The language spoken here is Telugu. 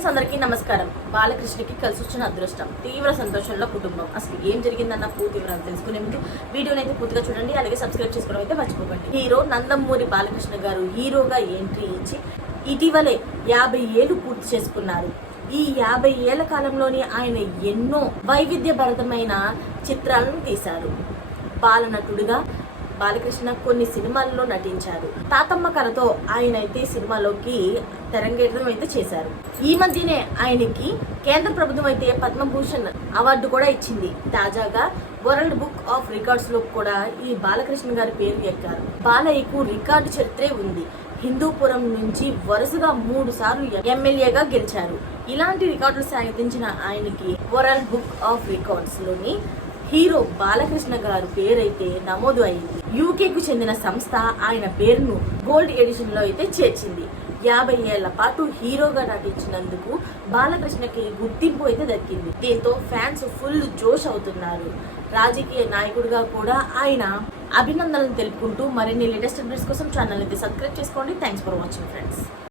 ఫ్రెండ్స్ అందరికీ నమస్కారం. బాలకృష్ణకి కలిసి వచ్చిన అదృష్టం తీవ్ర సంతోషంలో కుటుంబం. అసలు ఏం జరిగిందన్న పూర్తి వివరాలు తెలుసుకునే ముందు వీడియోని అయితే పూర్తిగా చూడండి అలాగే సబ్స్క్రైబ్ చేసుకోవడం అయితే మర్చిపోకండి. హీరో నందమూరి బాలకృష్ణ గారు హీరోగా ఎంట్రీ ఇచ్చి ఇటీవలే యాభై ఏళ్ళు పూర్తి చేసుకున్నారు. ఈ యాభై ఏళ్ళ కాలంలోని ఆయన ఎన్నో వైవిధ్యభరితమైన చిత్రాలను తీశారు. బాలనటుడిగా బాలకృష్ణ కొన్ని సినిమాల్లో నటించారు. తాతమ్మ కథతో ఆయన అయితే సినిమాలోకి తెరంగేటం అయితే చేశారు. ఈ మధ్యనే ఆయనకి కేంద్ర ప్రభుత్వం అయితే పద్మభూషణ్ అవార్డు కూడా ఇచ్చింది. తాజాగా వరల్డ్ బుక్ ఆఫ్ రికార్డ్స్లో కూడా ఈ బాలకృష్ణ గారి పేరు ఎక్కారు. బాలయ్యకు రికార్డు చరిత్రే ఉంది. హిందూపురం నుంచి వరుసగా మూడు సార్లు ఎమ్మెల్యేగా గెలిచారు. ఇలాంటి రికార్డులు సాధించిన ఆయనకి వరల్డ్ బుక్ ఆఫ్ రికార్డ్స్లోని హీరో బాలకృష్ణ గారు పేరైతే నమోదు అయింది. యూకేకు చెందిన సంస్థ ఆయన పేరును గోల్డ్ ఎడిషన్లో అయితే చేర్చింది. యాభై ఏళ్ళ పాటు హీరోగా నటించినందుకు బాలకృష్ణకి గుర్తింపు అయితే దక్కింది. దీంతో ఫ్యాన్స్ ఫుల్ జోష్ అవుతున్నారు. రాజకీయ నాయకుడిగా కూడా ఆయన అభినందనలు తెలుపుకుంటూ మరిన్ని లేటెస్ట్ అప్డేట్స్ కోసం ఛానల్ అయితే సబ్స్క్రైబ్ చేసుకోండి. Thanks for watching friends.